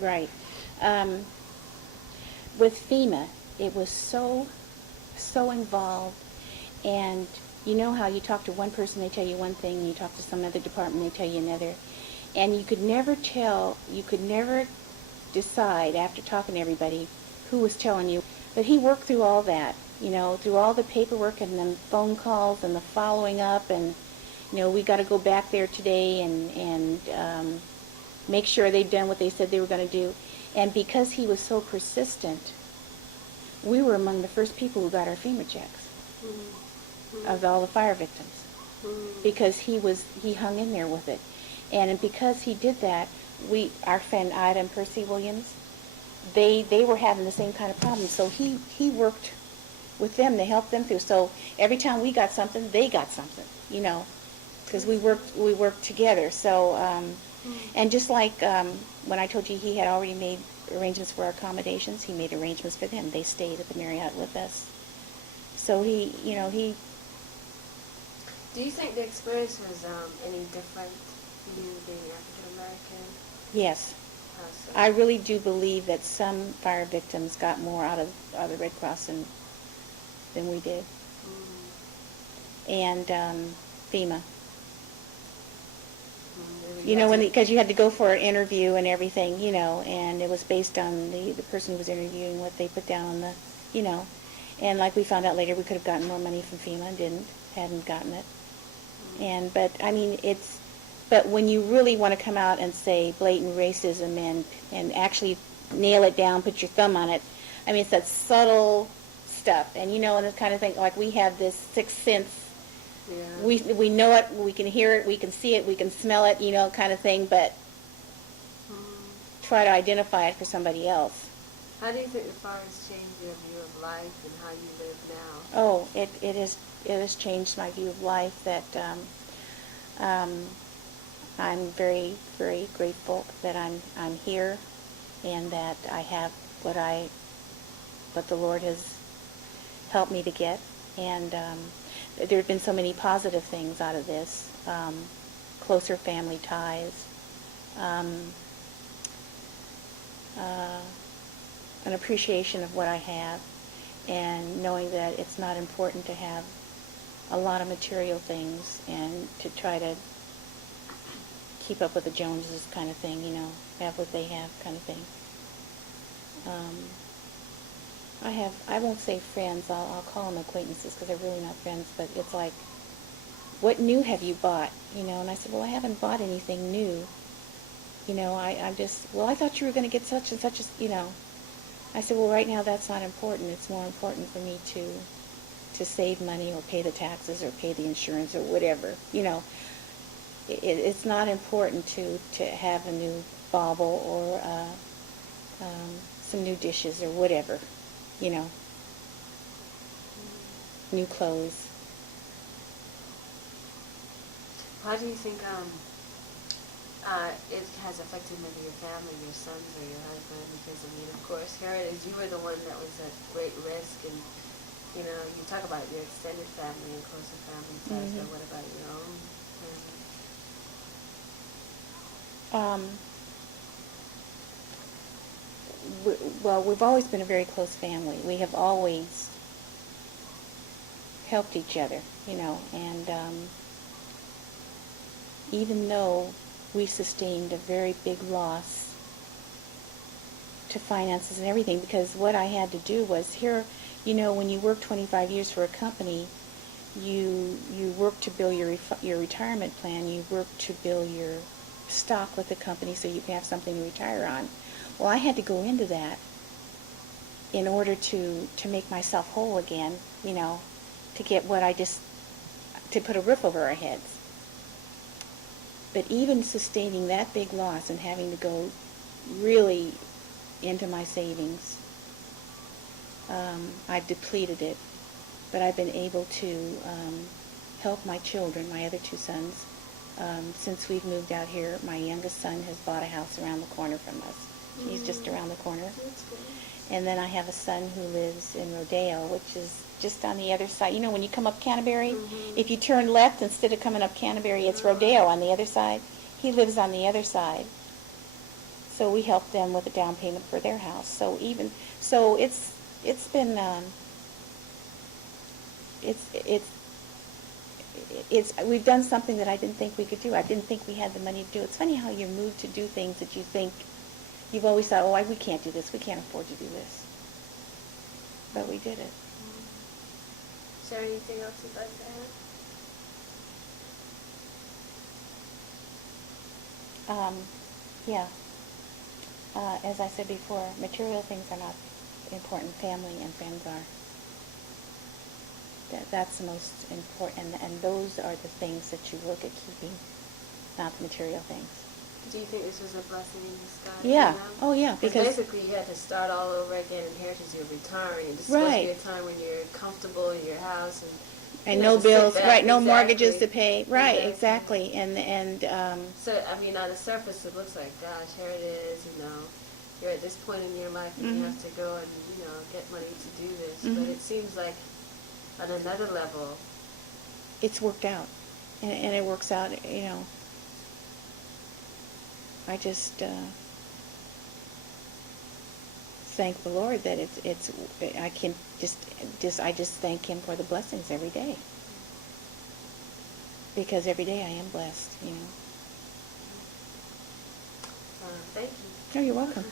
Right. Um, with FEMA, it was so involved, and you know how you talk to one person, they tell you one thing, and you talk to some other department, they tell you another, and you could never decide after talking to everybody who was telling you. But he worked through all that, through all the paperwork and the phone calls and the following up, and we got to go back there today and make sure they'd done what they said they were going to do. And because he was so persistent, we were among the first people who got our FEMA checks of all the fire victims, because he hung in there with it. And because he did that, our friend Ida and Percy Williams, they were having the same kind of problem. So he worked with them to help them through. So every time we got something, they got something, because we worked together. So and just like when I told you he had already made arrangements for our accommodations, he made arrangements for them. They stayed at the Marriott with us. So he. Do you think the experience was any different for you being African American? Yes. So? I really do believe that some fire victims got more out of the Red Cross than we did. And FEMA. Because you had to go for an interview and everything, and it was based on the person who was interviewing, what they put down on the, and like we found out later, we could have gotten more money from FEMA and hadn't gotten it. But when you really want to come out and say blatant racism and actually nail it down, put your thumb on it, it's that subtle stuff, and and the kind of thing, like we have this sixth sense. Yeah. We know it, we can hear it, we can see it, we can smell it, kind of thing, but try to identify it for somebody else. How do you think the fire has changed your view of life and how you live now? Oh, it has changed my view of life. That I'm very, very grateful that I'm here, and that I have what the Lord has helped me to get, and there have been so many positive things out of this, closer family ties, an appreciation of what I have, and knowing that it's not important to have a lot of material things and to try to keep up with the Joneses kind of thing, have what they have kind of thing. I won't say friends, I'll call them acquaintances because they're really not friends, but it's like, what new have you bought? And I said, well, I haven't bought anything new. I thought you were going to get such and such I said, well, right now that's not important. It's more important for me to save money or pay the taxes or pay the insurance or whatever. It's not important to have a new bauble or some new dishes or whatever. New clothes. How do you think it has affected maybe your family, your sons or your husband? Because, of course, here it is, you were the one that was at great risk, and, you talk about your extended family and closer family ties, but what about your own family? Well, we've always been a very close family. We have always helped each other, and even though we sustained a very big loss to finances and everything, because what I had to do was here, when you work 25 years for a company, you work to build your retirement plan, you work to build your stock with the company so you can have something to retire on. Well, I had to go into that in order to make myself whole again, to get to put a roof over our heads. But even sustaining that big loss and having to go really into my savings, I've depleted it. But I've been able to help my children, my other two sons. Since we've moved out here, my youngest son has bought a house around the corner from us. He's just around the corner. That's good. And then I have a son who lives in Rodeo, which is just on the other side. When you come up Canterbury, if you turn left instead of coming up Canterbury, it's Rodeo on the other side. He lives on the other side. So we helped them with a down payment for their house. So it's been it's we've done something that I didn't think we could do. I didn't think we had the money to do. It's funny how you're moved to do things that you think you've always thought, oh, we can't do this. We can't afford to do this. But we did it. Is there anything else you'd like to add? Yeah. As I said before, material things are not important. Family and friends are. That's the most important, and those are the things that you look at keeping, not the material things. Do you think this was a blessing in disguise? Yeah. For them? Oh, yeah. Because basically you had to start all over again. Inheritance, you're retiring. This is right. supposed to be a time when you're comfortable in your house and no bills, right? No exactly. mortgages to pay, right? Exactly. And so I mean, on the surface, it looks like, gosh, here it is. You know, you're at this point in your life, and mm-hmm. you have to go and get money to do this. Mm-hmm. But it seems like on another level, it's worked out, and it works out. I just thank the Lord that I can I just thank Him for the blessings every day, because every day I am blessed. Thank you. Oh, you're welcome.